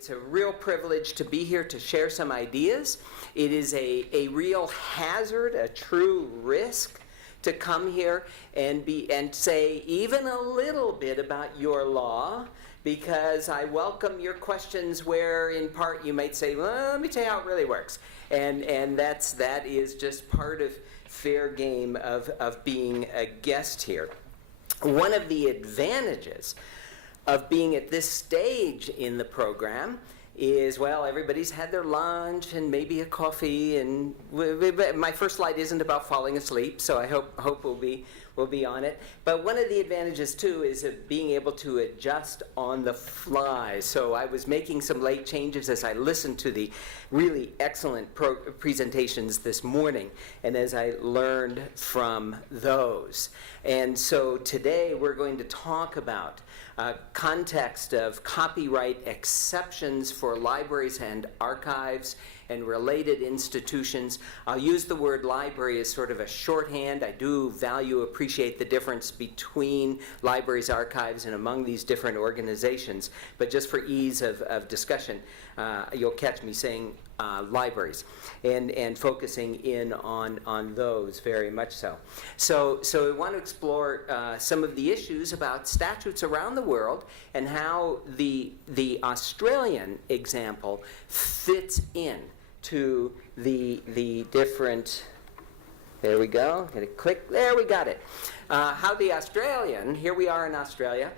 It's a real privilege to be here to share some ideas. It is a real hazard, a true risk to come here and say even a little bit about your law, because I welcome your questions where in part you might say, well, let me tell you how it really works. And that is just part of fair game of being a guest here. One of the advantages of being at this stage in the program is, well, everybody's had their lunch and maybe a coffee, and my first slide isn't about falling asleep, so I hope we'll be on it. But one of the advantages too is of being able to adjust on the fly. So I was making some late changes as I listened to the really excellent presentations this morning, and as I learned from those. And so today we're going to talk about context of copyright exceptions for libraries and archives and related institutions. I'll use the word library as sort of a shorthand. I do appreciate the difference between libraries, archives, and among these different organizations. But just for ease of discussion, you'll catch me saying libraries and focusing in on those very much so. So we want to explore some of the issues about statutes around the world and how the Australian example fits in to the different, there we go, get it click, there we got it. How the Australian, here we are in Australia,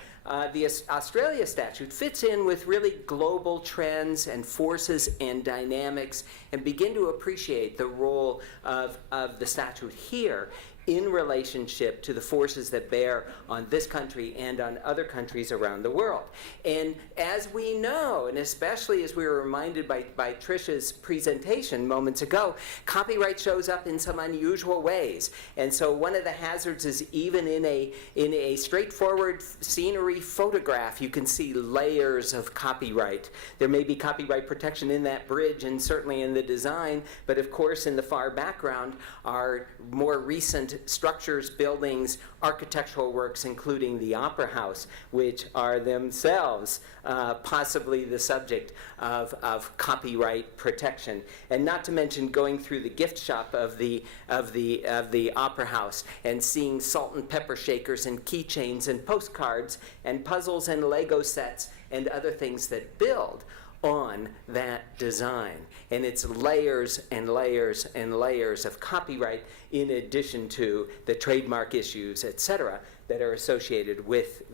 the Australia statute fits in with really global trends and forces and dynamics, and begin to appreciate the role of the statute here in relationship to the forces that bear on this country and on other countries around the world. And as we know, and especially as we were reminded by Tricia's presentation moments ago, copyright shows up in some unusual ways. And so one of the hazards is even in a straightforward scenery photograph, you can see layers of copyright. There may be copyright protection in that bridge and certainly in the design, but of course in the far background are more recent structures, buildings, architectural works, including the Opera House, which are themselves possibly the subject of copyright protection. And not to mention going through the gift shop of the Opera House and seeing salt and pepper shakers and keychains and postcards and puzzles and Lego sets and other things that build on that design. And it's layers and layers and layers of copyright in addition to the trademark issues, et cetera, that are associated with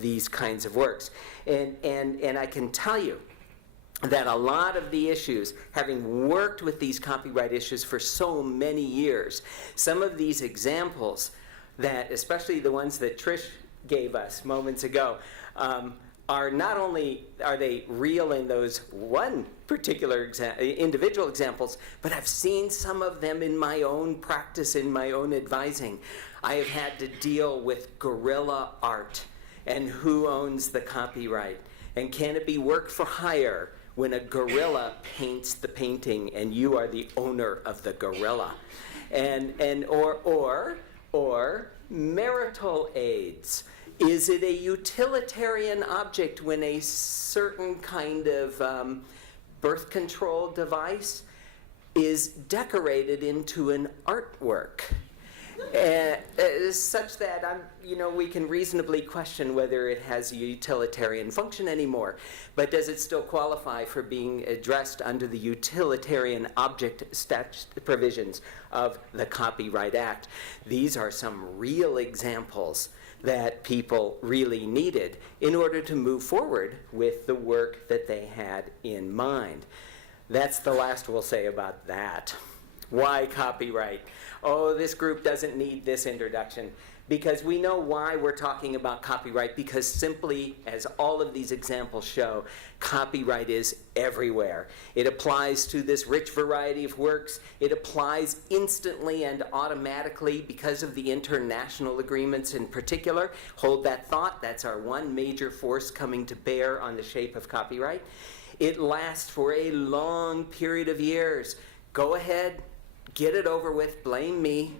these kinds of works. And I can tell you that a lot of the issues, having worked with these copyright issues for so many years, some of these examples that, especially the ones that Trish gave us moments ago, are not only are they real in those one particular individual examples, but I've seen some of them in my own practice, in my own advising. I have had to deal with guerrilla art and who owns the copyright, and can it be work for hire when a guerrilla paints the painting and you are the owner of the guerrilla, or marital aids. Is it a utilitarian object when a certain kind of birth control device is decorated into an artwork? Such that we can reasonably question whether it has a utilitarian function anymore. But does it still qualify for being addressed under the utilitarian object provisions of the Copyright Act? These are some real examples that people really needed in order to move forward with the work that they had in mind. That's the last we'll say about that. Why copyright? Oh, this group doesn't need this introduction, because we know why we're talking about copyright, because simply, as all of these examples show, copyright is everywhere. It applies to this rich variety of works. It applies instantly and automatically because of the international agreements in particular. Hold that thought. That's our one major force coming to bear on the shape of copyright. It lasts for a long period of years. Go ahead, get it over with, blame me.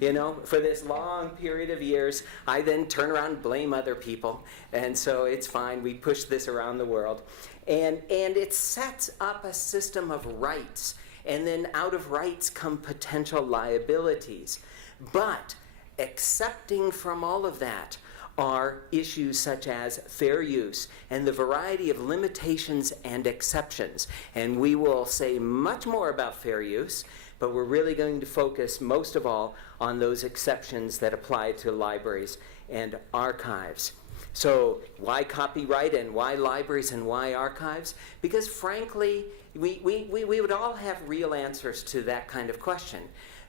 You know, for this long period of years, I then turn around and blame other people. And so it's fine. We push this around the world. And it sets up a system of rights. And then out of rights come potential liabilities. But accepting from all of that are issues such as fair use and the variety of limitations and exceptions. And we will say much more about fair use, but we're really going to focus most of all on those exceptions that apply to libraries and archives. So why copyright and why libraries and why archives? Because frankly, we would all have real answers to that kind of question.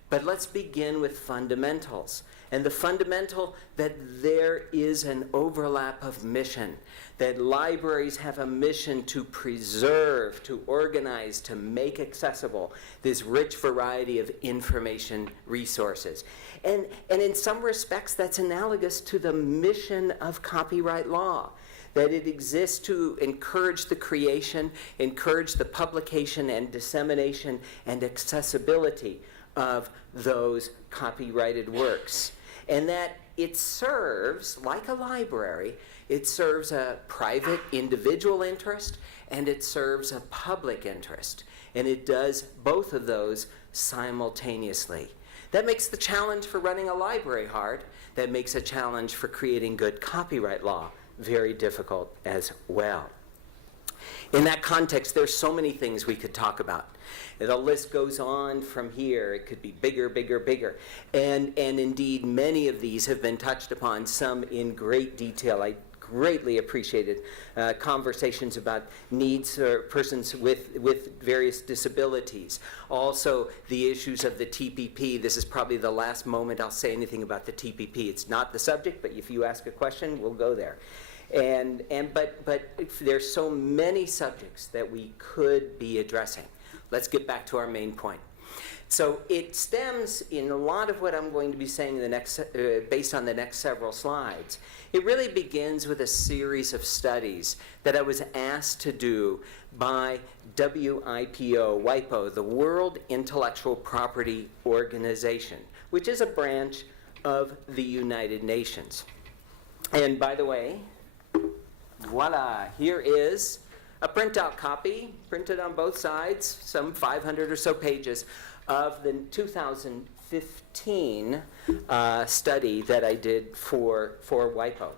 But let's begin with fundamentals. And the fundamental that there is an overlap of mission, that libraries have a mission to preserve, to organize, to make accessible this rich variety of information resources. And in some respects, that's analogous to the mission of copyright law, that it exists to encourage the creation, encourage the publication and dissemination and accessibility of those copyrighted works. And that it serves, like a library, it serves a private individual interest and it serves a public interest. And it does both of those simultaneously. That makes the challenge for running a library hard. That makes a challenge for creating good copyright law very difficult as well. In that context, there's so many things we could talk about. The list goes on from here. It could be bigger, bigger, bigger. And indeed, many of these have been touched upon, some in great detail. I greatly appreciated conversations about needs or persons with various disabilities. Also, the issues of the TPP. This is probably the last moment I'll say anything about the TPP. It's not the subject, but if you ask a question, we'll go there. But there's so many subjects that we could be addressing. Let's get back to our main point. So it stems in a lot of what I'm going to be saying in the next, based on the next several slides. It really begins with a series of studies that I was asked to do by WIPO, the World Intellectual Property Organization, which is a branch of the United Nations. And by the way, voila, here is a printout copy, printed on both sides, some 500 or so pages, of the 2015 study that I did for WIPO.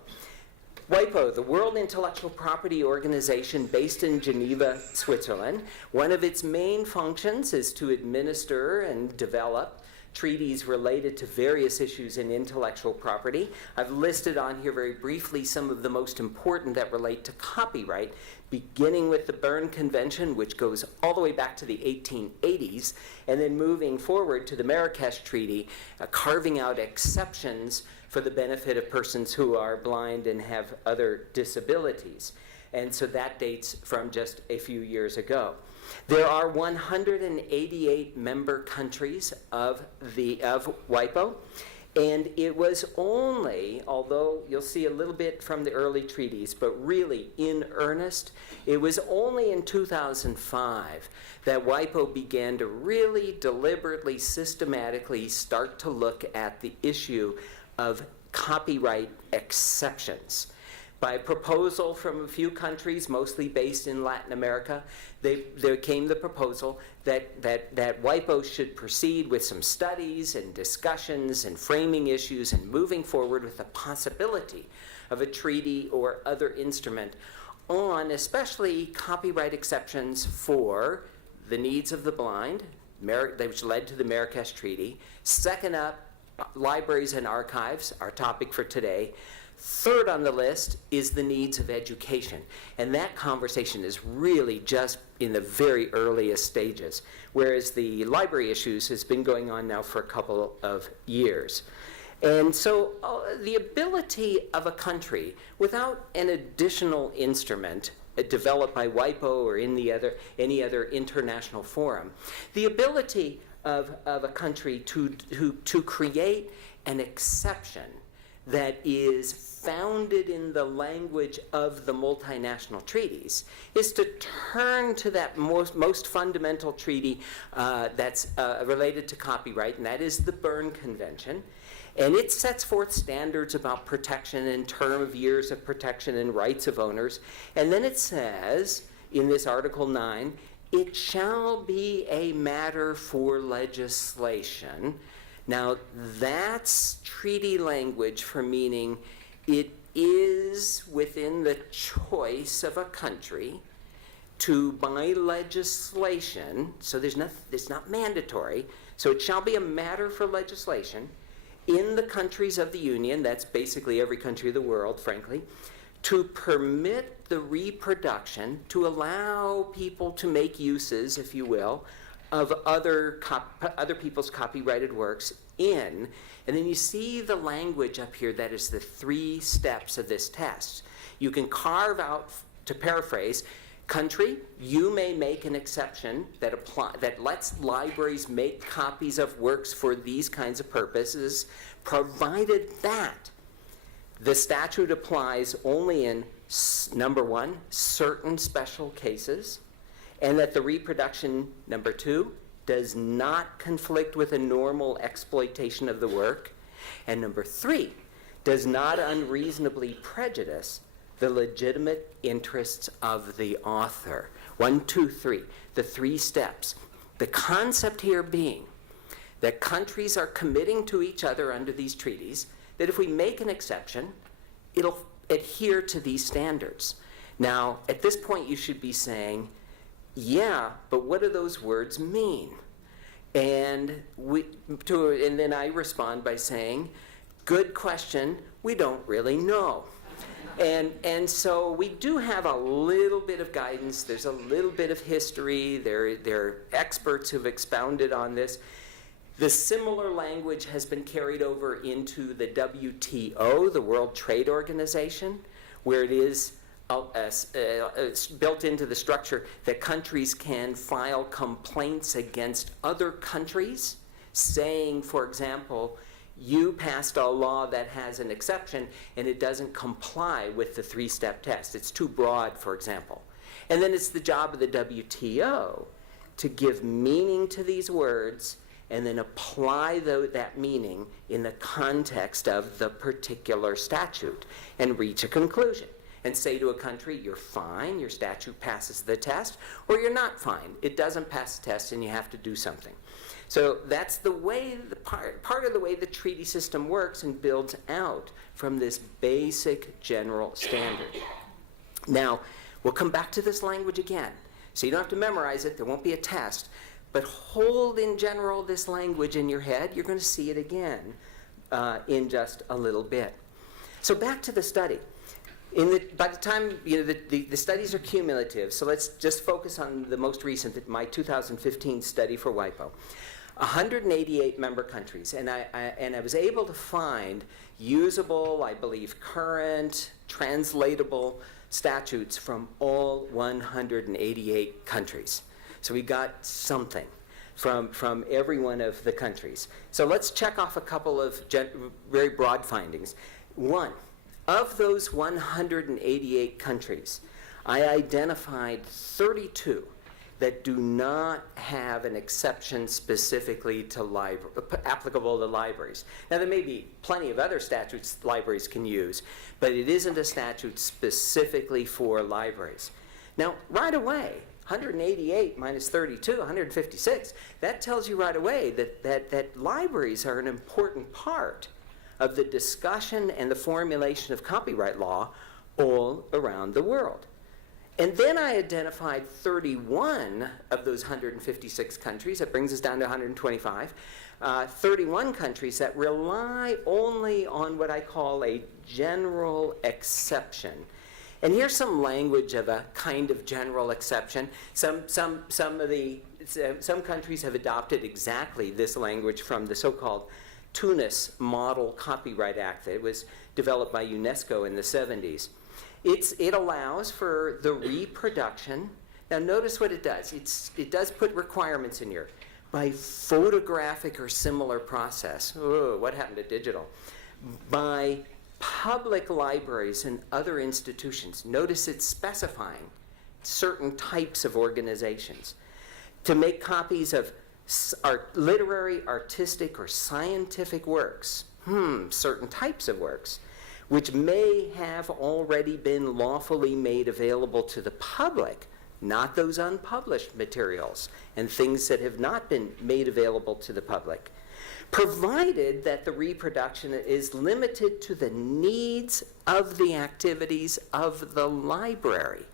WIPO, the World Intellectual Property Organization based in Geneva, Switzerland. One of its main functions is to administer and develop treaties related to various issues in intellectual property. I've listed on here very briefly some of the most important that relate to copyright, beginning with the Berne Convention, which goes all the way back to the 1880s, and then moving forward to the Marrakesh Treaty, carving out exceptions for the benefit of persons who are blind and have other disabilities. And so that dates from just a few years ago. There are 188 member countries of WIPO, and it was only, although you'll see a little bit from the early treaties, but really in earnest, it was only in 2005 that WIPO began to really deliberately, systematically start to look at the issue of copyright exceptions. By proposal from a few countries, mostly based in Latin America, there came the proposal that WIPO should proceed with some studies and discussions and framing issues and moving forward with the possibility of a treaty or other instrument on especially copyright exceptions for the needs of the blind, which led to the Marrakesh Treaty. Second up, libraries and archives, our topic for today. Third on the list is the needs of education. And that conversation is really just in the very earliest stages, whereas the library issues has been going on now for a couple of years. And so the ability of a country, without an additional instrument developed by WIPO or any other international forum, the ability of a country to create an exception that is founded in the language of the multinational treaties is to turn to that most fundamental treaty that's related to copyright, and that is the Berne Convention. And it sets forth standards about protection and term of years of protection and rights of owners. And then it says in this Article 9, it shall be a matter for legislation. Now, that's treaty language for meaning it is within the choice of a country to, by legislation, so it's not mandatory, so it shall be a matter for legislation in the countries of the Union, that's basically every country of the world, frankly, to permit the reproduction, to allow people to make uses, if you will, of other people's copyrighted works in, and then you see the language up here that is the 3 steps of this test. You can carve out, to paraphrase, country, you may make an exception that lets libraries make copies of works for these kinds of purposes, provided that the statute applies only in, number 1, certain special cases, and that the reproduction, number 2, does not conflict with a normal exploitation of the work, and number 3, does not unreasonably prejudice the legitimate interests of the author. 1, 2, 3, the 3 steps. The concept here being that countries are committing to each other under these treaties that if we make an exception, it'll adhere to these standards. Now, at this point, you should be saying, yeah, but what do those words mean? And then I respond by saying, good question, we don't really know. And so we do have a little bit of guidance. There's a little bit of history. There are experts who've expounded on this. The similar language has been carried over into the WTO, the World Trade Organization, where it is built into the structure that countries can file complaints against other countries, saying, for example, you passed a law that has an exception and it doesn't comply with the 3-step test. It's too broad, for example. And then it's the job of the WTO to give meaning to these words and then apply that meaning in the context of the particular statute and reach a conclusion and say to a country, you're fine, your statute passes the test, or you're not fine. It doesn't pass the test and you have to do something. So that's the way, part of the way the treaty system works and builds out from this basic general standard. Now, we'll come back to this language again. So you don't have to memorize it, there won't be a test, but hold in general this language in your head. You're going to see it again in just a little bit. So back to the study. By the time, the studies are cumulative, so let's just focus on the most recent, my 2015 study for WIPO. 188 member countries, and I was able to find usable, I believe, current, translatable statutes from all 188 countries. So we got something from every one of the countries. So let's check off a couple of very broad findings. 1, of those 188 countries, I identified 32 that do not have an exception specifically to applicable to libraries. Now, there may be plenty of other statutes libraries can use, but it isn't a statute specifically for libraries. Now, right away, 188 minus 32, 156, that tells you right away that libraries are an important part of the discussion and the formulation of copyright law all around the world. And then I identified 31 of those 156 countries. That brings us down to 125. 31 countries that rely only on what I call a general exception. And here's some language of a kind of general exception. Some countries have adopted exactly this language from the so-called Tunis Model Copyright Act that was developed by UNESCO in the 70s. It allows for the reproduction. Now notice what it does. It does put requirements in here. By photographic or similar process. Oh, what happened to digital? By public libraries and other institutions, notice it's specifying certain types of organizations, to make copies of literary, artistic, or scientific works, certain types of works, which may have already been lawfully made available to the public, not those unpublished materials and things that have not been made available to the public, provided that the reproduction is limited to the needs of the activities of the library.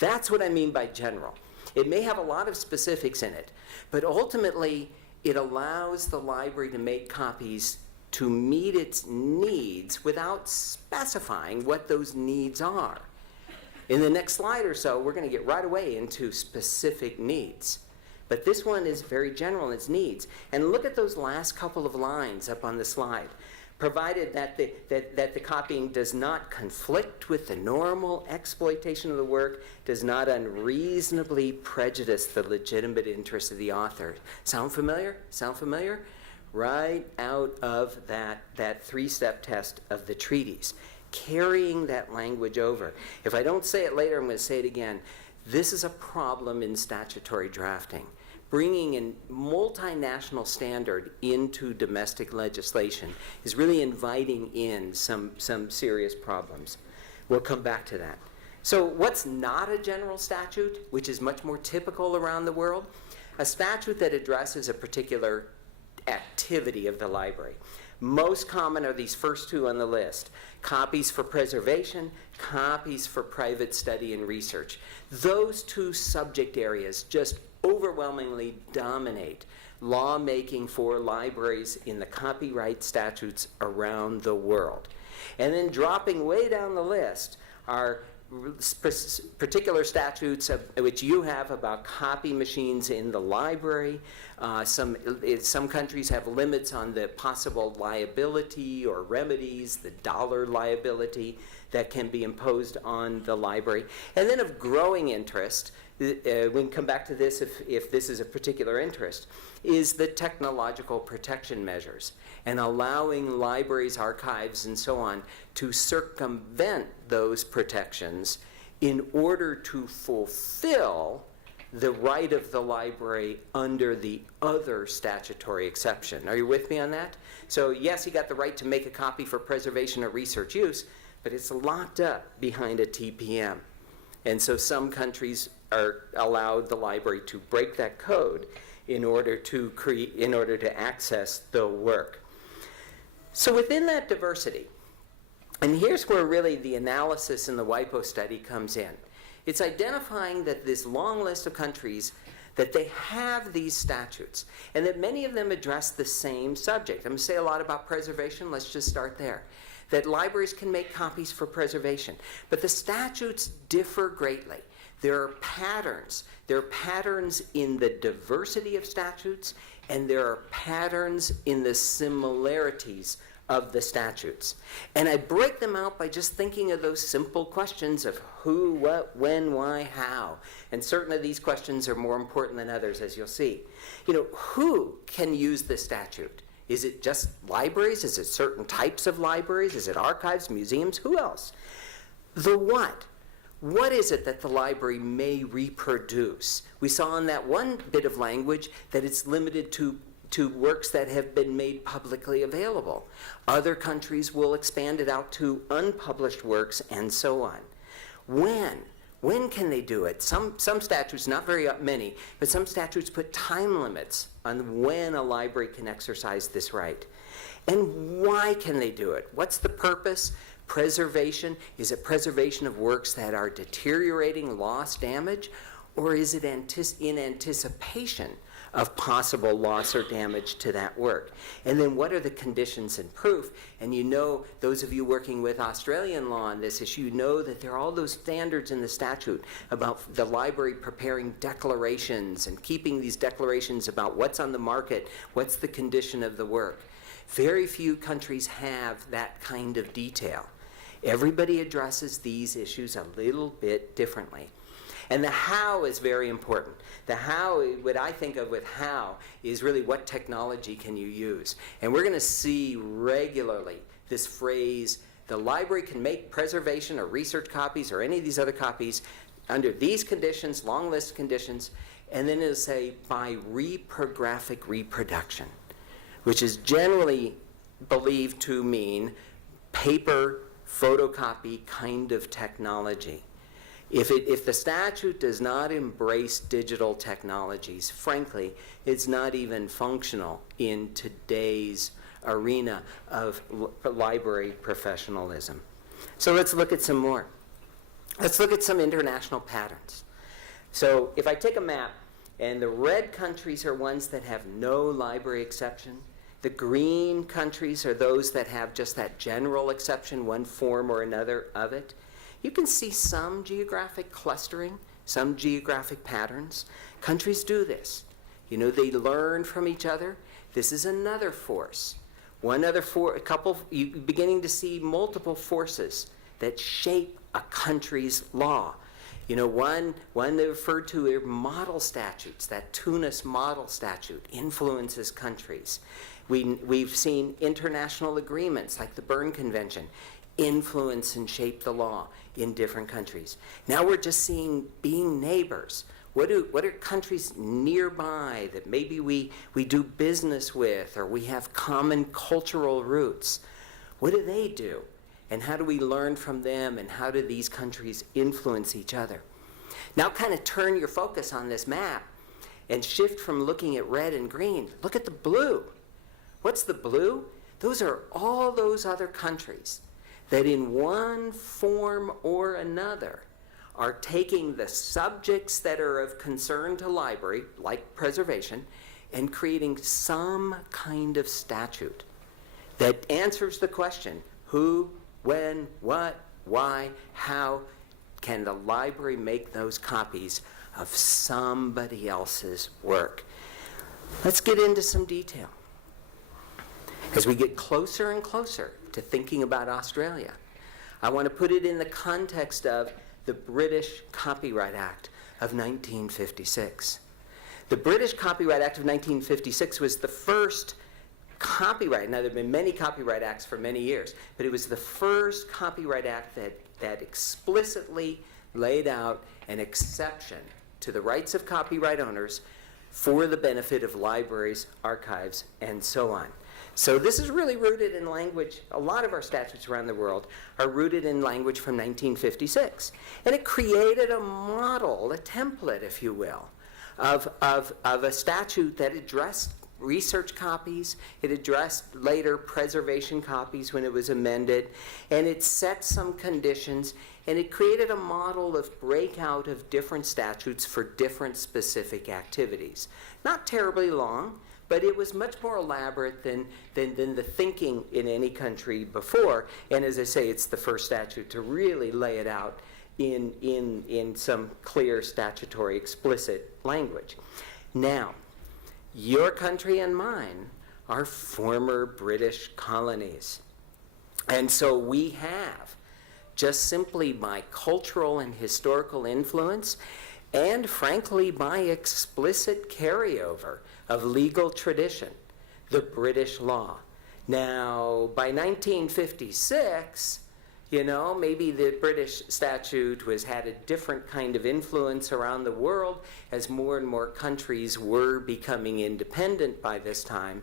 That's what I mean by general. It may have a lot of specifics in it, but ultimately it allows the library to make copies to meet its needs without specifying what those needs are. In the next slide or so, we're going to get right away into specific needs. But this one is very general in its needs. And look at those last couple of lines up on the slide. Provided that the copying does not conflict with the normal exploitation of the work, does not unreasonably prejudice the legitimate interests of the author. Sound familiar? Sound familiar? Right out of that three-step test of the treaties. Carrying that language over. If I don't say it later, I'm going to say it again. This is a problem in statutory drafting. Bringing a multinational standard into domestic legislation is really inviting in some serious problems. We'll come back to that. So what's not a general statute, which is much more typical around the world? A statute that addresses a particular activity of the library. Most common are these first two on the list: copies for preservation, copies for private study and research. Those two subject areas just overwhelmingly dominate lawmaking for libraries in the copyright statutes around the world. And then dropping way down the list are particular statutes which you have about copy machines in the library. Some countries have limits on the possible liability or remedies, the dollar liability that can be imposed on the library. And then of growing interest, we can come back to this if this is a particular interest, is the technological protection measures and allowing libraries, archives, and so on to circumvent those protections in order to fulfill the right of the library under the other statutory exception. Are you with me on that? So yes, you got the right to make a copy for preservation or research use, but it's locked up behind a TPM. And so some countries are allowed the library to break that code in order to access the work. So within that diversity, and here's where really the analysis in the WIPO study comes in. It's identifying that this long list of countries, that they have these statutes, and that many of them address the same subject. I'm going to say a lot about preservation. Let's just start there. That libraries can make copies for preservation, but the statutes differ greatly. There are patterns. There are patterns in the diversity of statutes, and there are patterns in the similarities of the statutes. And I break them out by just thinking of those simple questions of who, what, when, why, how. And certain of these questions are more important than others, as you'll see. You know, who can use this statute? Is it just libraries? Is it certain types of libraries? Is it archives, museums? Who else? The what? What is it that the library may reproduce? We saw in that one bit of language that it's limited to works that have been made publicly available. Other countries will expand it out to unpublished works and so on. When? When can they do it? Some statutes, not very many, but some statutes put time limits on when a library can exercise this right. And why can they do it? What's the purpose? Preservation? Is it preservation of works that are deteriorating, loss, damage? Or is it in anticipation of possible loss or damage to that work? And then what are the conditions and proof? And you know, those of you working with Australian law on this issue know that there are all those standards in the statute about the library preparing declarations and keeping these declarations about what's on the market, what's the condition of the work. Very few countries have that kind of detail. Everybody addresses these issues a little bit differently. And the how is very important. The how, what I think of with how, is really what technology can you use. And we're going to see regularly this phrase, the library can make preservation or research copies or any of these other copies under these conditions, long list of conditions, and then it'll say by reprographic reproduction, which is generally believed to mean paper photocopy kind of technology. If the statute does not embrace digital technologies, frankly, it's not even functional in today's arena of library professionalism. So let's look at some more. Let's look at some international patterns. So if I take a map, and the red countries are ones that have no library exception, the green countries are those that have just that general exception, one form or another of it. You can see some geographic clustering, some geographic patterns. Countries do this. You know, they learn from each other. This is another force. You're beginning to see multiple forces that shape a country's law. You know, one they refer to are model statutes. That Tunis model statute influences countries. We've seen international agreements like the Berne Convention influence and shape the law in different countries. Now we're just seeing being neighbors. What are countries nearby that maybe we do business with, or we have common cultural roots? What do they do? And how do we learn from them, and how do these countries influence each other? Now kind of turn your focus on this map and shift from looking at red and green. Look at the blue. What's the blue? Those are all those other countries that in one form or another are taking the subjects that are of concern to library, like preservation, and creating some kind of statute that answers the question, who, when, what, why, how can the library make those copies of somebody else's work? Let's get into some detail. As we get closer and closer to thinking about Australia, I want to put it in the context of the British Copyright Act of 1956. The British Copyright Act of 1956 was the first copyright. Now, there have been many copyright acts for many years, but it was the first copyright act that explicitly laid out an exception to the rights of copyright owners for the benefit of libraries, archives, and so on. So this is really rooted in language. A lot of our statutes around the world are rooted in language from 1956. And it created a model, a template, if you will, of a statute that addressed research copies. It addressed later preservation copies when it was amended. And it set some conditions. And it created a model of breakout of different statutes for different specific activities. Not terribly long, but it was much more elaborate than the thinking in any country before. And as I say, it's the first statute to really lay it out in some clear statutory explicit language. Now, your country and mine are former British colonies. And so we have, just simply by cultural and historical influence, and frankly by explicit carryover of legal tradition, the British law. Now, by 1956, you know, maybe the British statute had a different kind of influence around the world as more and more countries were becoming independent by this time.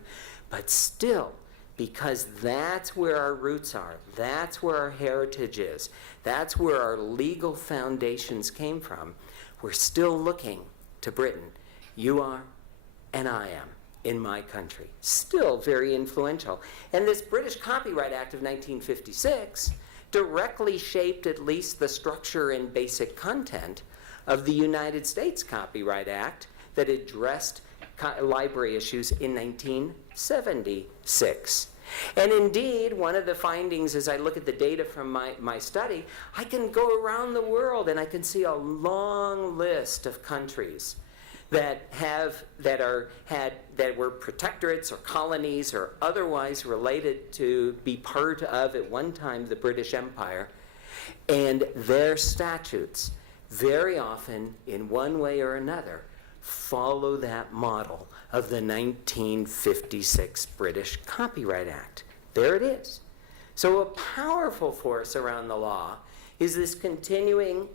But still, because that's where our roots are, that's where our heritage is, that's where our legal foundations came from, we're still looking to Britain. You are, and I am, in my country. Still very influential. And this British Copyright Act of 1956 directly shaped at least the structure and basic content of the United States Copyright Act that addressed library issues in 1976. And indeed, one of the findings as I look at the data from my study, I can go around the world and I can see a long list of countries that were protectorates or colonies or otherwise related to be part of, at one time, the British Empire. And their statutes, very often, in one way or another, follow that model of the 1956 British Copyright Act. There it is. So a powerful force around the law is this continuing,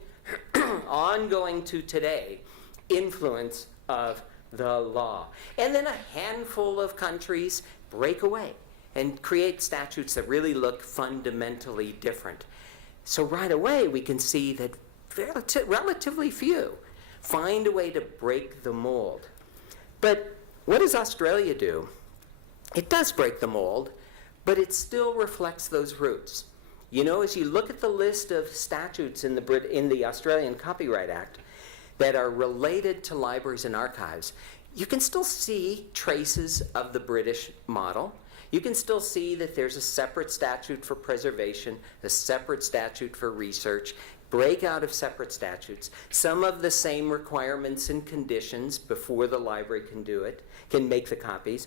ongoing to today, influence of the law. And then a handful of countries break away and create statutes that really look fundamentally different. So right away we can see that relatively few find a way to break the mold. But what does Australia do? It does break the mold, but it still reflects those roots. You know, as you look at the list of statutes in the Australian Copyright Act that are related to libraries and archives, you can still see traces of the British model. You can still see that there's a separate statute for preservation, a separate statute for research, breakout of separate statutes, some of the same requirements and conditions before the library can do it, can make the copies.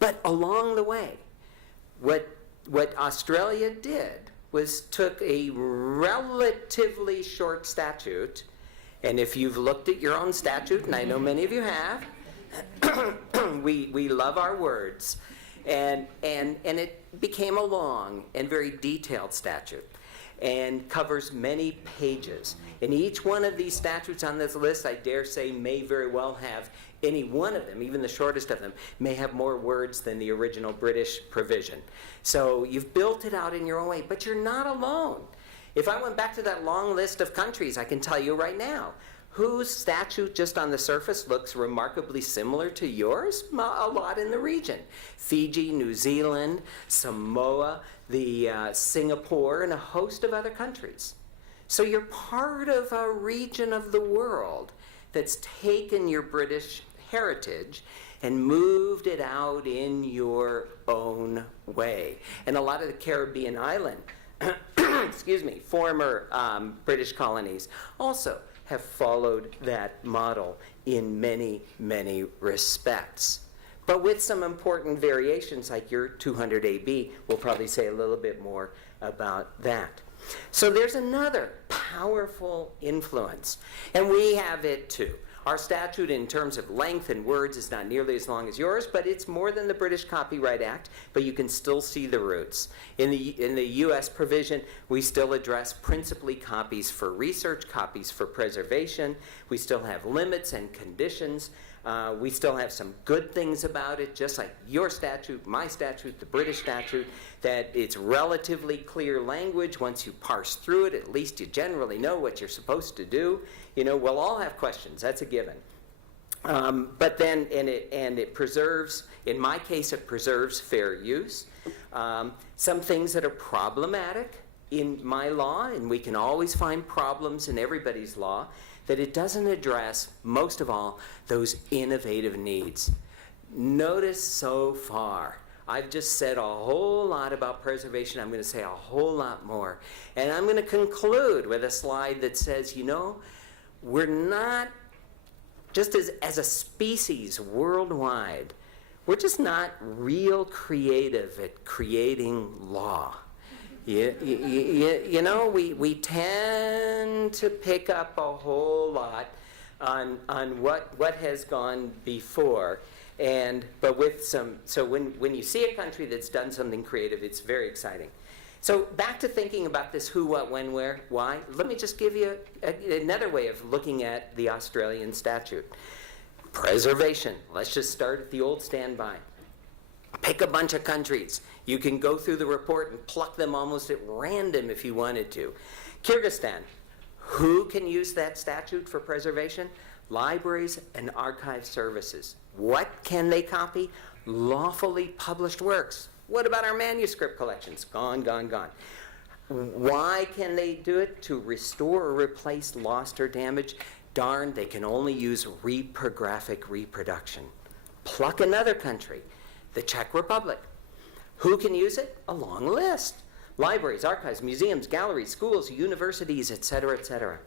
But along the way, what Australia did was took a relatively short statute, and if you've looked at your own statute, and I know many of you have, we love our words, and it became a long and very detailed statute and covers many pages. And each one of these statutes on this list, I dare say, may very well have any one of them, even the shortest of them, may have more words than the original British provision. So you've built it out in your own way, but you're not alone. If I went back to that long list of countries, I can tell you right now, whose statute just on the surface looks remarkably similar to yours? A lot in the region. Fiji, New Zealand, Samoa, Singapore, and a host of other countries. So you're part of a region of the world that's taken your British heritage and moved it out in your own way. And a lot of the Caribbean island, former British colonies also have followed that model in many, many respects. But with some important variations, like your 200 AB, we'll probably say a little bit more about that. So there's another powerful influence, and we have it too. Our statute in terms of length and words is not nearly as long as yours, but it's more than the British Copyright Act, but you can still see the roots. In the US provision, we still address principally copies for research, copies for preservation. We still have limits and conditions. We still have some good things about it, just like your statute, my statute, the British statute, that it's relatively clear language. Once you parse through it, at least you generally know what you're supposed to do. You know, we'll all have questions, that's a given. But then, and it preserves, in my case, it preserves fair use. Some things that are problematic in my law, and we can always find problems in everybody's law, that it doesn't address, most of all, those innovative needs. Notice so far, I've just said a whole lot about preservation. I'm going to say a whole lot more. And I'm going to conclude with a slide that says, you know, we're not, just as a species worldwide, we're just not real creative at creating law. You know, we tend to pick up a whole lot on what has gone before, but with some. So when you see a country that's done something creative, it's very exciting. So back to thinking about this who, what, when, where, why. Let me just give you another way of looking at the Australian statute. Preservation. Let's just start at the old standby. Pick a bunch of countries. You can go through the report and pluck them almost at random if you wanted to. Kyrgyzstan. Who can use that statute for preservation? Libraries and archive services. What can they copy? Lawfully published works. What about our manuscript collections? Gone, gone, gone. Why can they do it? To restore or replace lost or damaged? Darn, they can only use reprographic reproduction. Pluck another country. The Czech Republic. Who can use it? A long list. Libraries, archives, museums, galleries, schools, universities, etc., etc.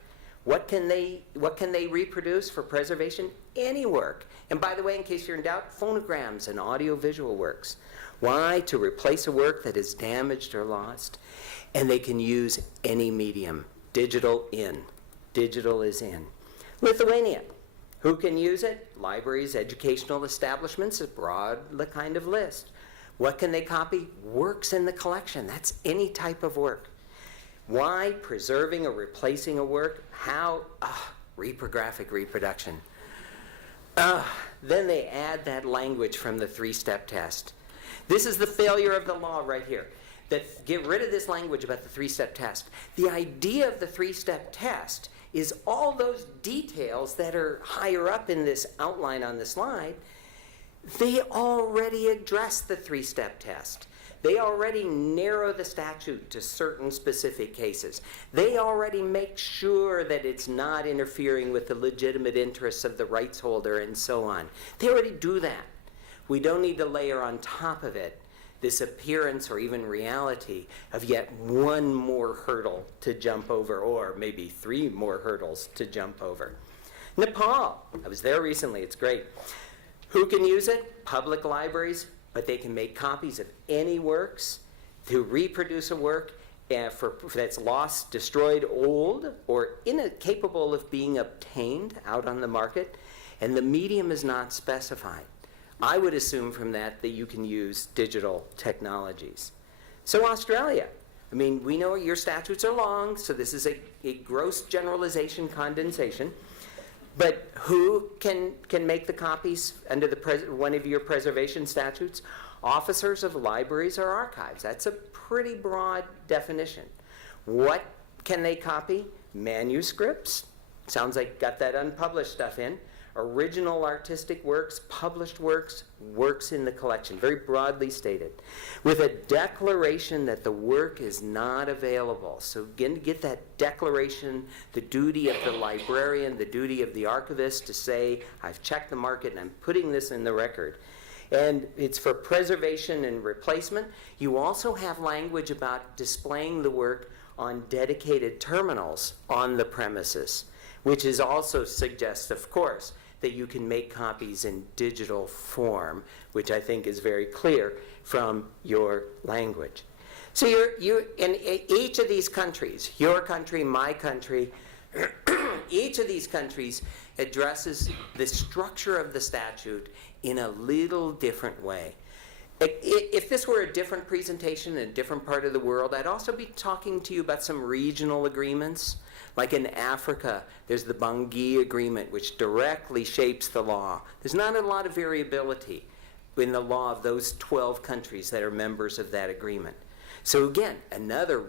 What can they reproduce for preservation? Any work. And by the way, in case you're in doubt, phonograms and audiovisual works. Why? To replace a work that is damaged or lost. And they can use any medium. Digital in. Digital is in. Lithuania. Who can use it? Libraries, educational establishments, a broad kind of list. What can they copy? Works in the collection. That's any type of work. Why? Preserving or replacing a work. How? Reprographic reproduction. Then they add that language from the three-step test. This is the failure of the law right here. That get rid of this language about the three-step test. The idea of the three-step test is all those details that are higher up in this outline on the slide, they already address the three-step test. They already narrow the statute to certain specific cases. They already make sure that it's not interfering with the legitimate interests of the rights holder and so on. They already do that. We don't need to layer on top of it this appearance or even reality of yet one more hurdle to jump over, or maybe 3 more hurdles to jump over. Nepal, I was there recently, it's great. Who can use it? Public libraries, but they can make copies of any works to reproduce a work that's lost, destroyed, old, or incapable of being obtained out on the market, and the medium is not specified. I would assume from that you can use digital technologies. So Australia, I mean, we know your statutes are long, so this is a gross generalization condensation. But who can make the copies under one of your preservation statutes? Officers of libraries or archives. That's a pretty broad definition. What can they copy? Manuscripts. Sounds like got that unpublished stuff in. Original artistic works, published works, works in the collection, very broadly stated, with a declaration that the work is not available. So again, get that declaration, the duty of the librarian, the duty of the archivist to say, I've checked the market and I'm putting this in the record. And it's for preservation and replacement. You also have language about displaying the work on dedicated terminals on the premises, which is also suggests, of course, that you can make copies in digital form, which I think is very clear from your language. So you're in each of these countries, your country, my country, each of these countries addresses the structure of the statute in a little different way. If this were a different presentation in a different part of the world, I'd also be talking to you about some regional agreements. Like in Africa, there's the Bangui Agreement, which directly shapes the law. There's not a lot of variability in the law of those 12 countries that are members of that agreement. So again, another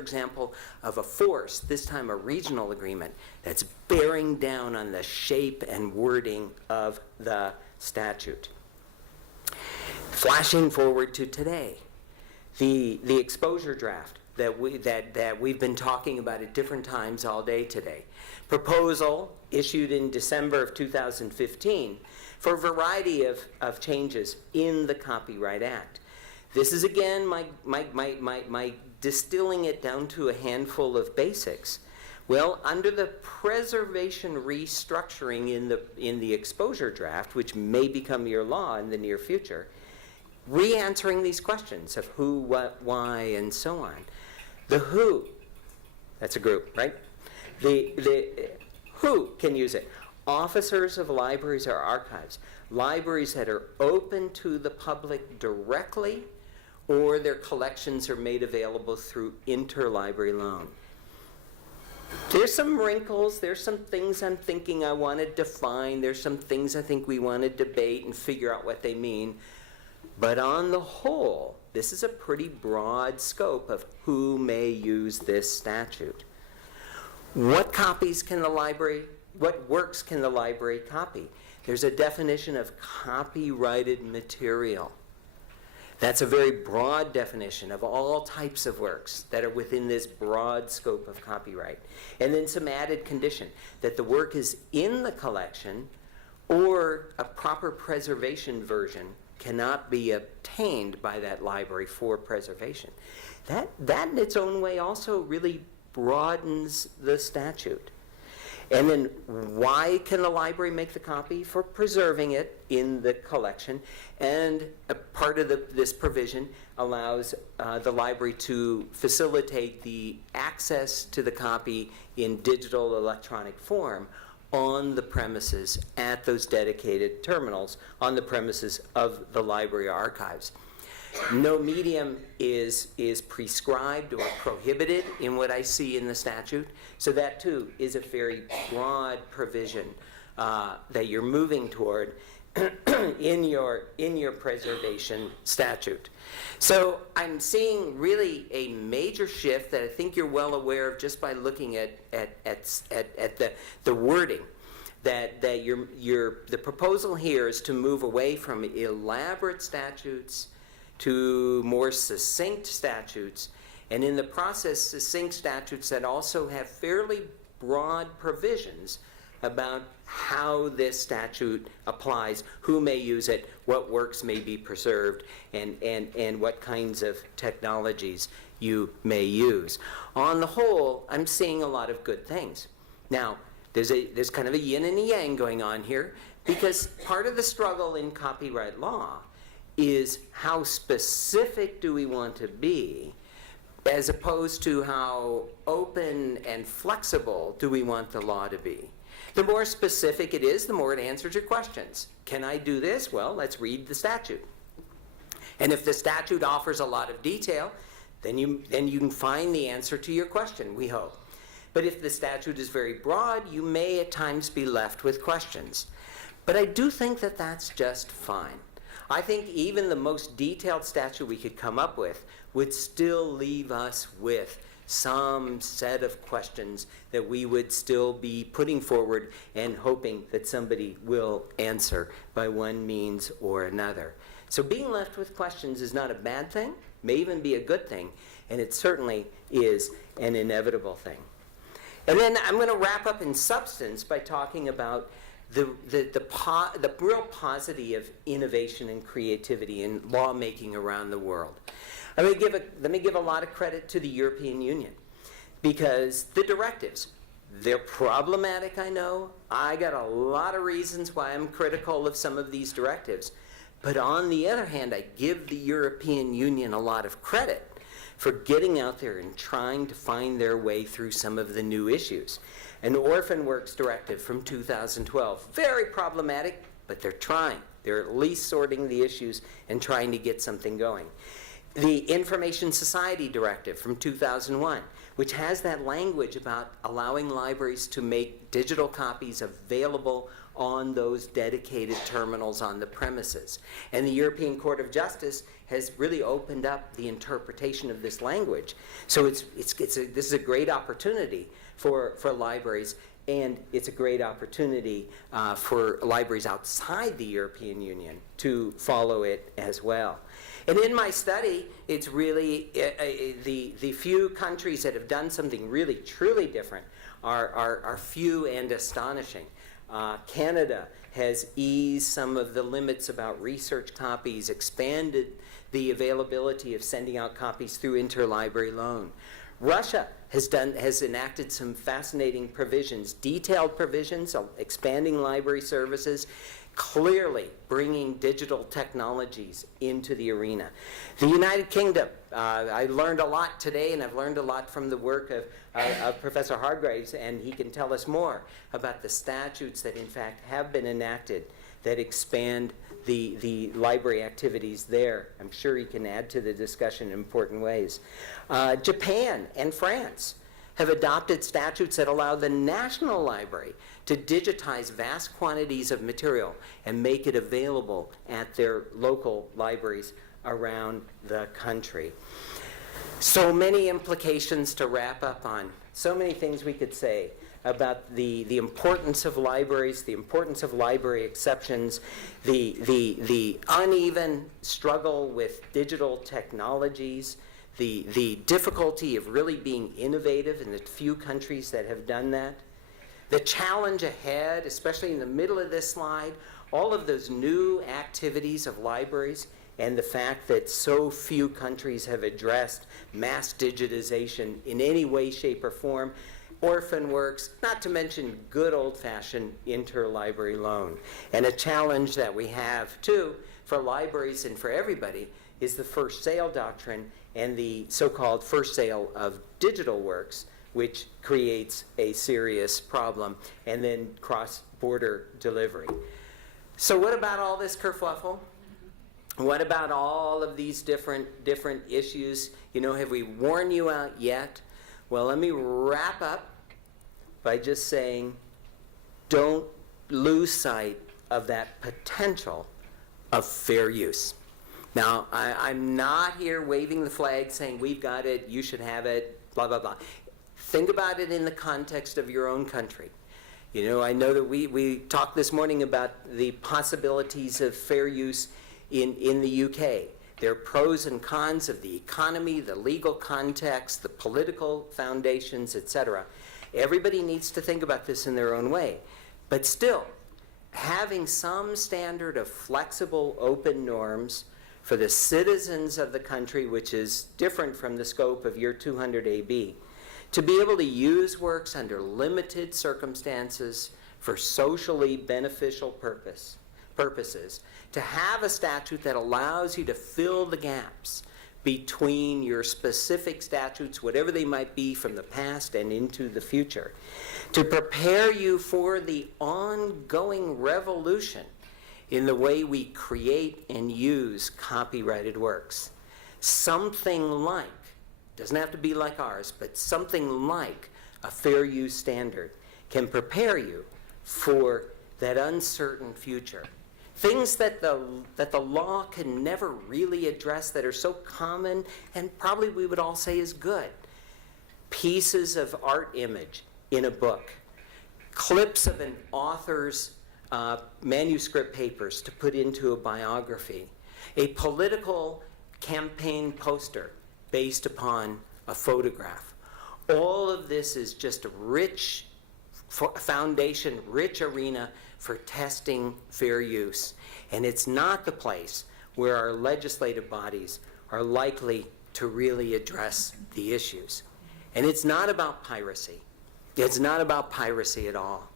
example of a force, this time a regional agreement, that's bearing down on the shape and wording of the statute. Flashing forward to today, the exposure draft that we've been talking about at different times all day today. Proposal issued in December of 2015 for a variety of changes in the Copyright Act. This is again my distilling it down to a handful of basics. Well, under the preservation restructuring in the exposure draft, which may become your law in the near future, re-answering these questions of who, what, why, and so on. The who, that's a group, right? The who can use it? Officers of libraries or archives. Libraries that are open to the public directly, or their collections are made available through interlibrary loan. There's some wrinkles, there's some things I'm thinking I want to define, there's some things I think we want to debate and figure out what they mean. But on the whole, this is a pretty broad scope of who may use this statute. What works can the library copy? There's a definition of copyrighted material. That's a very broad definition of all types of works that are within this broad scope of copyright. And then some added condition that the work is in the collection or a proper preservation version cannot be obtained by that library for preservation. That in its own way also really broadens the statute. And then why can the library make the copy? For preserving it in the collection. And a part of this provision allows the library to facilitate the access to the copy in digital electronic form on the premises at those dedicated terminals on the premises of the library or archives. No medium is prescribed or prohibited in what I see in the statute, so that too is a very broad provision that you're moving toward in your preservation statute. So I'm seeing really a major shift that I think you're well aware of just by looking at the wording. That the proposal here is to move away from elaborate statutes to more succinct statutes, and in the process, succinct statutes that also have fairly broad provisions about how this statute applies, who may use it, what works may be preserved, and what kinds of technologies you may use. On the whole, I'm seeing a lot of good things. Now, there's kind of a yin and a yang going on here, because part of the struggle in copyright law is how specific do we want to be, as opposed to how open and flexible do we want the law to be. The more specific it is, the more it answers your questions. Can I do this? Well, let's read the statute. And if the statute offers a lot of detail, then you can find the answer to your question, we hope. But if the statute is very broad, you may at times be left with questions. But I do think that that's just fine. I think even the most detailed statute we could come up with would still leave us with some set of questions that we would still be putting forward and hoping that somebody will answer by one means or another. So being left with questions is not a bad thing, may even be a good thing, and it certainly is an inevitable thing. And then I'm going to wrap up in substance by talking about the real paucity of innovation and creativity in lawmaking around the world. Let me give a lot of credit to the European Union, because the directives, they're problematic, I know. I got a lot of reasons why I'm critical of some of these directives. But on the other hand, I give the European Union a lot of credit for getting out there and trying to find their way through some of the new issues. An Orphan Works Directive from 2012, very problematic, but they're trying. They're at least sorting the issues and trying to get something going. The Information Society Directive from 2001, which has that language about allowing libraries to make digital copies available on those dedicated terminals on the premises. And the European Court of Justice has really opened up the interpretation of this language. So this is a great opportunity for libraries, and it's a great opportunity for libraries outside the European Union to follow it as well. And in my study, it's really the few countries that have done something really, truly different are few and astonishing. Canada has eased some of the limits about research copies, expanded the availability of sending out copies through interlibrary loan. Russia has enacted some fascinating provisions, detailed provisions, expanding library services, clearly bringing digital technologies into the arena. The United Kingdom, I learned a lot today, and I've learned a lot from the work of Professor Hargraves, and he can tell us more about the statutes that in fact have been enacted that expand the library activities there. I'm sure he can add to the discussion in important ways. Japan and France have adopted statutes that allow the National Library to digitize vast quantities of material and make it available at their local libraries around the country. So many implications to wrap up on. So many things we could say about the importance of libraries, the importance of library exceptions, the uneven struggle with digital technologies, the difficulty of really being innovative in the few countries that have done that, the challenge ahead, especially in the middle of this slide, all of those new activities of libraries, and the fact that so few countries have addressed mass digitization in any way, shape, or form. Orphan Works, not to mention good old-fashioned interlibrary loan. And a challenge that we have, too, for libraries and for everybody is the first sale doctrine and the so-called first sale of digital works, which creates a serious problem, and then cross-border delivery. So what about all this kerfuffle? What about all of these different issues? Have we worn you out yet? Well, let me wrap up by just saying, don't lose sight of that potential of fair use. Now, I'm not here waving the flag saying we've got it, you should have it, blah, blah, blah. Think about it in the context of your own country. I know that we talked this morning about the possibilities of fair use in the UK. There are pros and cons of the economy, the legal context, the political foundations, etc. Everybody needs to think about this in their own way. But still, having some standard of flexible, open norms for the citizens of the country, which is different from the scope of year 200 AB, to be able to use works under limited circumstances for socially beneficial purposes, to have a statute that allows you to fill the gaps between your specific statutes, whatever they might be from the past and into the future, to prepare you for the ongoing revolution in the way we create and use copyrighted works. Something like, doesn't have to be like ours, but something like a fair use standard can prepare you for that uncertain future. Things that the law can never really address, that are so common and probably we would all say is good. Pieces of art image in a book, clips of an author's manuscript papers to put into a biography, a political campaign poster based upon a photograph. All of this is just a rich foundation, rich arena for testing fair use. And it's not the place where our legislative bodies are likely to really address the issues. And it's not about piracy. It's not about piracy at all.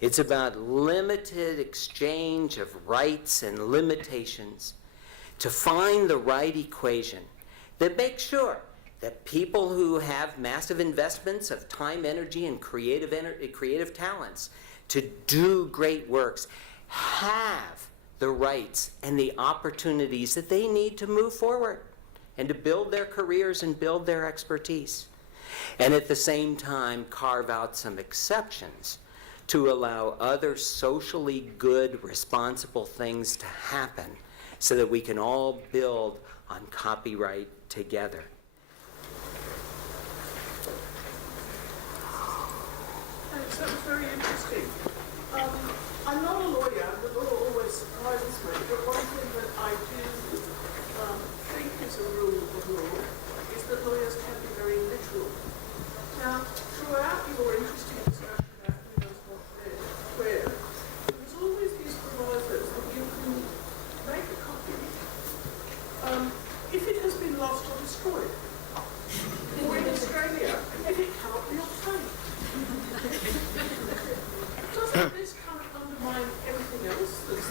It's about limited exchange of rights and limitations to find the right equation that makes sure that people who have massive investments of time, energy, and creative talents to do great works have the rights and the opportunities that they need to move forward and to build their careers and build their expertise. And at the same time, carve out some exceptions to allow other socially good, responsible things to happen so that we can all build on copyright together. Thanks, that was very interesting. I'm not a lawyer, the law always surprises me, but one thing that I do think is a rule of law is that lawyers can be very literal. Now, throughout your interesting discussion about who knows what where, there's always these provisos that you can make a copy if it has been lost or destroyed. Or in Australia, if it cannot be obtained. Doesn't this kind of undermine everything else that's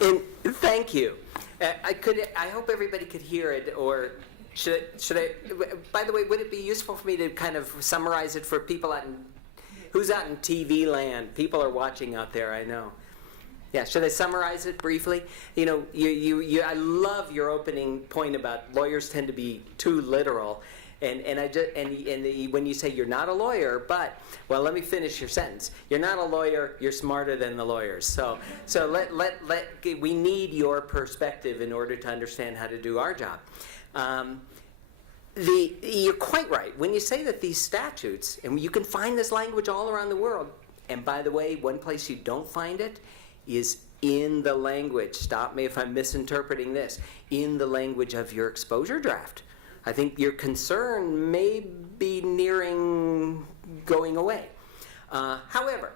there? And thank you. I hope everybody could hear it, or should I, by the way, would it be useful for me to kind of summarize it for people who's out in TV land? People are watching out there, I know. Yeah, should I summarize it briefly? I love your opening point about lawyers tend to be too literal. When you say you're not a lawyer, but, well, let me finish your sentence. You're not a lawyer, you're smarter than the lawyers. So we need your perspective in order to understand how to do our job. You're quite right. When you say that these statutes, and you can find this language all around the world, and by the way, one place you don't find it is in the language, stop me if I'm misinterpreting this, in the language of your exposure draft. I think your concern may be nearing going away. However,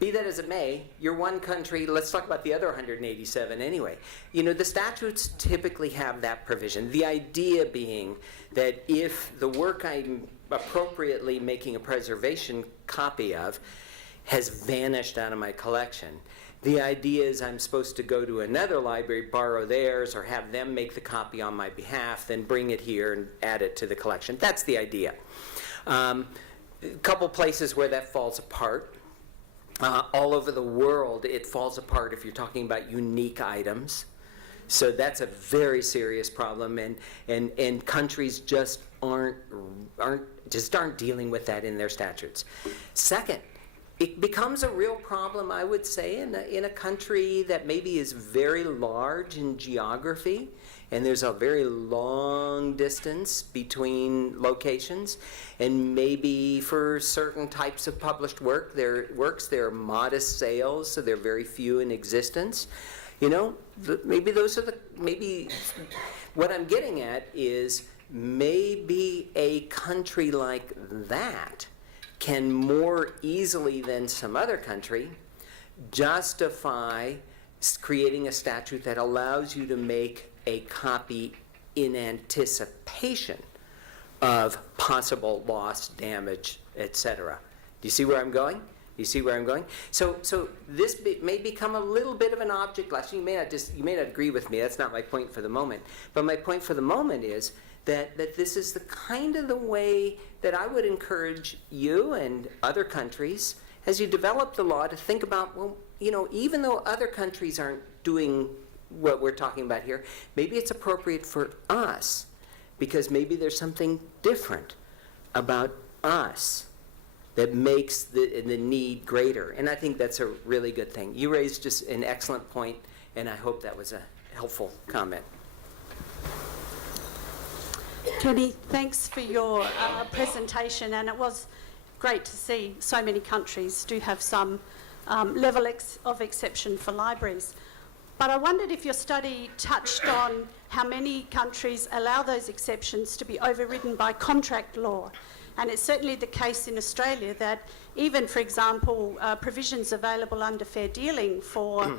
be that as it may, you're one country, let's talk about the other 187 anyway. The statutes typically have that provision. The idea being that if the work I'm appropriately making a preservation copy of has vanished out of my collection. The idea is I'm supposed to go to another library, borrow theirs, or have them make the copy on my behalf, then bring it here and add it to the collection. That's the idea. A couple places where that falls apart. All over the world, it falls apart if you're talking about unique items. So that's a very serious problem, and countries just aren't dealing with that in their statutes. Second, it becomes a real problem, I would say, in a country that maybe is very large in geography, and there's a very long distance between locations, and maybe for certain types of published there are modest sales, so they're very few in existence. You know, maybe what I'm getting at is maybe a country like that can more easily than some other country justify creating a statute that allows you to make a copy in anticipation of possible loss, damage, etc. Do you see where I'm going? You see where I'm going? So this may become a little bit of an object lesson. You may not agree with me. That's not my point for the moment. But my point for the moment is that this is the kind of the way that I would encourage you and other countries, as you develop the law, to think about, well, you know, even though other countries aren't doing what we're talking about here, maybe it's appropriate for us, because maybe there's something different about us that makes the need greater. And I think that's a really good thing. You raised just an excellent point, and I hope that was a helpful comment. Kenny, thanks for your presentation, and it was great to see so many countries do have some level of exception for libraries. But I wondered if your study touched on how many countries allow those exceptions to be overridden by contract law. And it's certainly the case in Australia that even, for example, provisions available under fair dealing for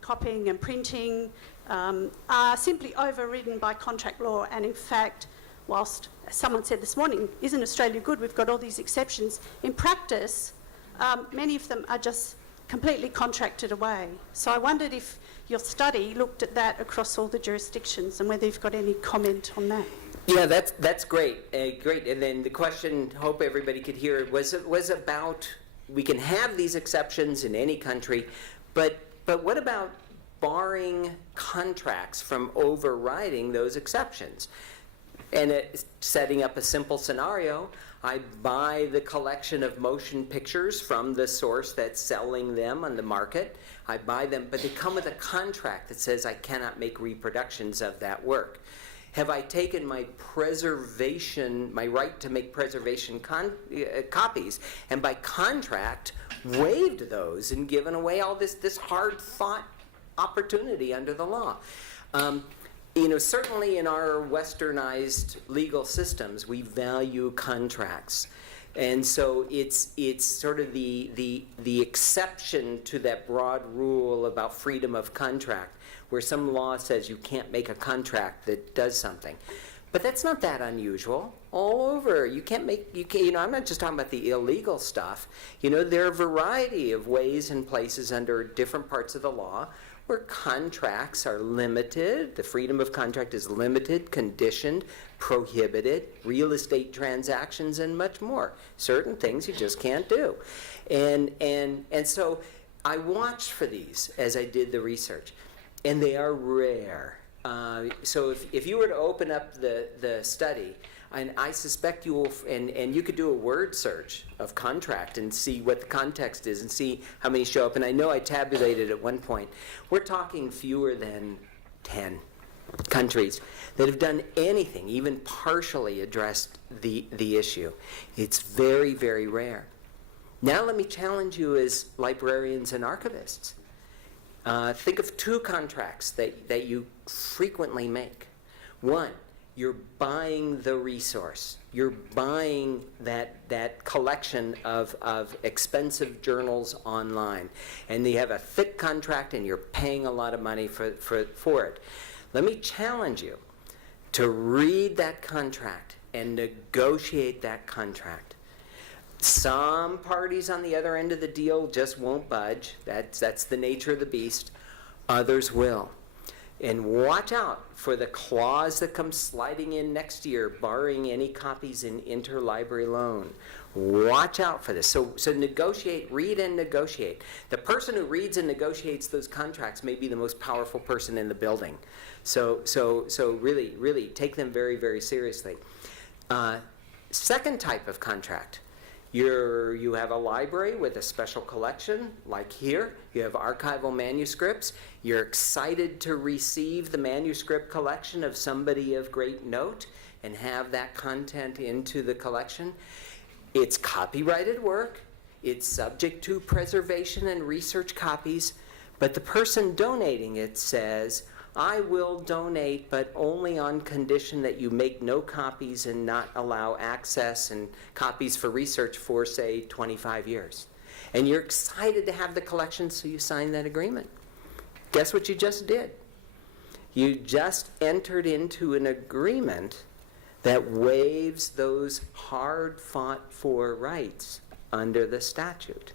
copying and printing are simply overridden by contract law. And in fact, whilst someone said this morning, isn't Australia good? We've got all these exceptions. In practice, many of them are just completely contracted away. So I wondered if your study looked at that across all the jurisdictions and whether you've got any comment on that. Yeah, that's great. Great. And then the question, hope everybody could hear, was about, we can have these exceptions in any country, but what about barring contracts from overriding those exceptions? And setting up a simple scenario, I buy the collection of motion pictures from the source that's selling them on the market. I buy them, but they come with a contract that says I cannot make reproductions of that work. Have I taken my right to make preservation copies, and by contract waived those and given away all this hard-fought opportunity under the law? You know, certainly in our westernized legal systems, we value contracts. And so it's sort of the exception to that broad rule about freedom of contract, where some law says you can't make a contract that does something. But that's not that unusual. All over, you know, I'm not just talking about the illegal stuff. You know, there are a variety of ways and places under different parts of the law where contracts are limited, the freedom of contract is limited, conditioned, prohibited, real estate transactions, and much more. Certain things you just can't do. And so I watched for these as I did the research, and they are rare. So if you were to open up the study, and I suspect you will, and you could do a word search of contract and see what the context is and see how many show up. And I know I tabulated at one point. We're talking fewer than 10 countries that have done anything, even partially addressed the issue. It's very, very rare. Now let me challenge you as librarians and archivists. Think of two contracts that you frequently make. One, you're buying the resource. You're buying that collection of expensive journals online. And you have a thick contract and you're paying a lot of money for it. Let me challenge you to read that contract and negotiate that contract. Some parties on the other end of the deal just won't budge. That's the nature of the beast. Others will. And watch out for the clause that comes sliding in next year, barring any copies in interlibrary loan. Watch out for this. So negotiate, read and negotiate. The person who reads and negotiates those contracts may be the most powerful person in the building. So really, really take them very, very seriously. Second type of contract. You have a library with a special collection, like here. You have archival manuscripts. You're excited to receive the manuscript collection of somebody of great note and have that content into the collection. It's copyrighted work. It's subject to preservation and research copies, but the person donating it says, I will donate, but only on condition that you make no copies and not allow access and copies for research for, say, 25 years. And you're excited to have the collection, so you sign that agreement. Guess what you just did? You just entered into an agreement that waives those hard-fought-for rights under the statute.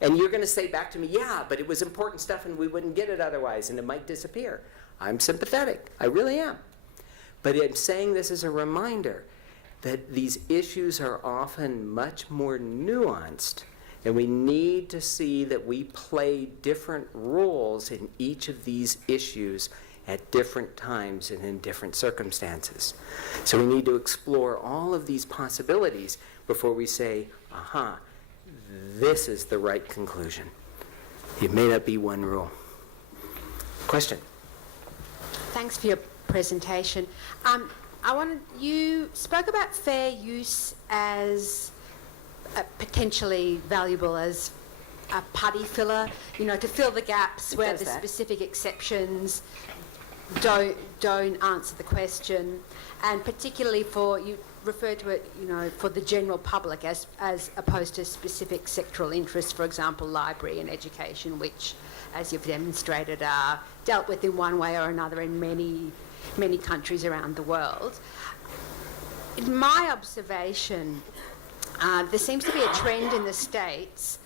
And you're going to say back to me, yeah, but it was important stuff and we wouldn't get it otherwise and it might disappear. I'm sympathetic. I really am. But I'm saying this as a reminder that these issues are often much more nuanced, and we need to see that we play different roles in each of these issues at different times and in different circumstances. So we need to explore all of these possibilities before we say, aha, this is the right conclusion. It may not be one rule. Question? Thanks for your presentation. You spoke about fair use as potentially valuable as a putty filler, to fill the gaps where the specific exceptions don't answer the question, and particularly you refer to it, for the general public as opposed to specific sectoral interests, for example, library and education, which, as you've demonstrated, are dealt with in one way or another in many countries around the world. In my observation, there seems to be a trend in the States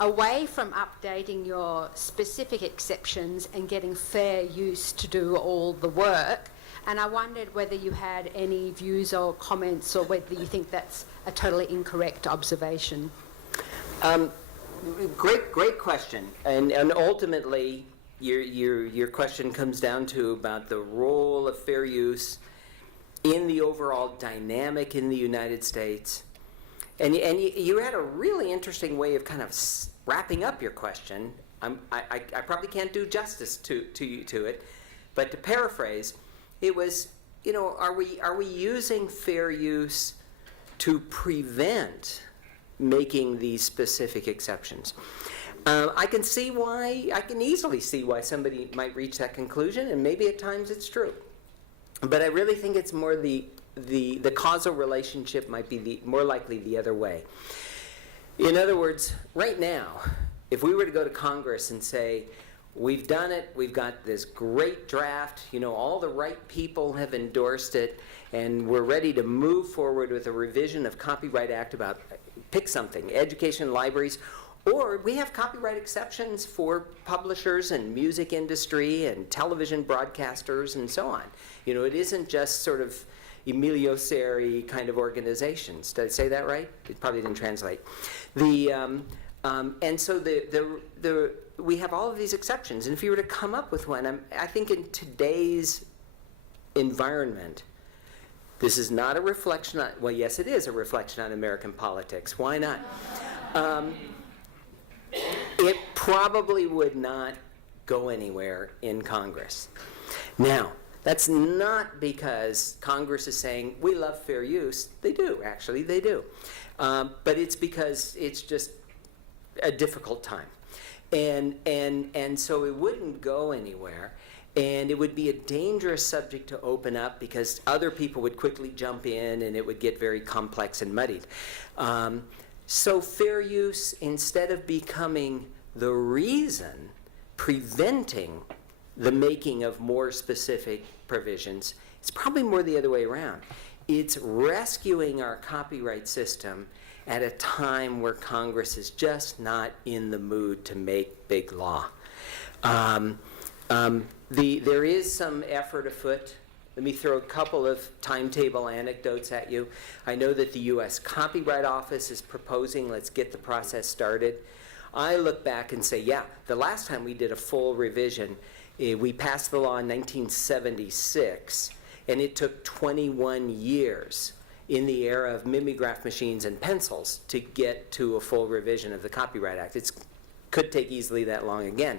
away from updating your specific exceptions and getting fair use to do all the work. And I wondered whether you had any views or comments, or whether you think that's a totally incorrect observation. Great question. And ultimately, your question comes down to about the role of fair use in the overall dynamic in the United States. And you had a really interesting way of kind of wrapping up your question. I probably can't do justice to it, but to paraphrase, it was, are we using fair use to prevent making these specific exceptions? I can easily see why somebody might reach that conclusion, and maybe at times it's true. But I really think it's more the causal relationship might be more likely the other way. In other words, right now, if we were to go to Congress and say, we've done it, we've got this great draft, all the right people have endorsed it, and we're ready to move forward with a revision of Copyright Act about, pick something, education, libraries, or we have copyright exceptions for publishers and music industry and television broadcasters and so on. It isn't just sort of Emilio Seri kind of organizations. Did I say that right? It probably didn't translate. And so we have all of these exceptions. And if you were to come up with one, I think in today's environment, this is not a reflection on, well, yes, it is a reflection on American politics. Why not? It probably would not go anywhere in Congress. Now, that's not because Congress is saying, we love fair use. They do, actually, they do. But it's because it's just a difficult time. And so it wouldn't go anywhere. And it would be a dangerous subject to open up because other people would quickly jump in and it would get very complex and muddied. So fair use, instead of becoming the reason preventing the making of more specific provisions, it's probably more the other way around. It's rescuing our copyright system at a time where Congress is just not in the mood to make big law. There is some effort afoot. Let me throw a couple of timetable anecdotes at you. I know that the U.S. Copyright Office is proposing, let's get the process started. I look back and say, yeah, the last time we did a full revision, we passed the law in 1976, and it took 21 years in the era of mimeograph machines and pencils to get to a full revision of the Copyright Act. It could take easily that long again.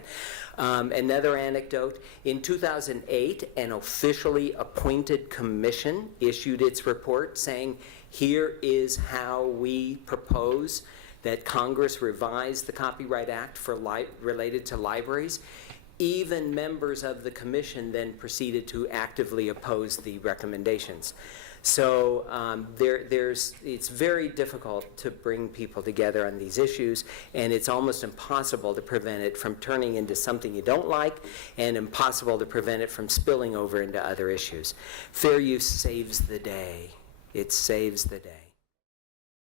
Another anecdote, in 2008, an officially appointed commission issued its report saying, here is how we propose that Congress revise the Copyright Act for related to libraries. Even members of the commission then proceeded to actively oppose the recommendations. So it's very difficult to bring people together on these issues, and it's almost impossible to prevent it from turning into something you don't like, and impossible to prevent it from spilling over into other issues. Fair use saves the day. It saves the day.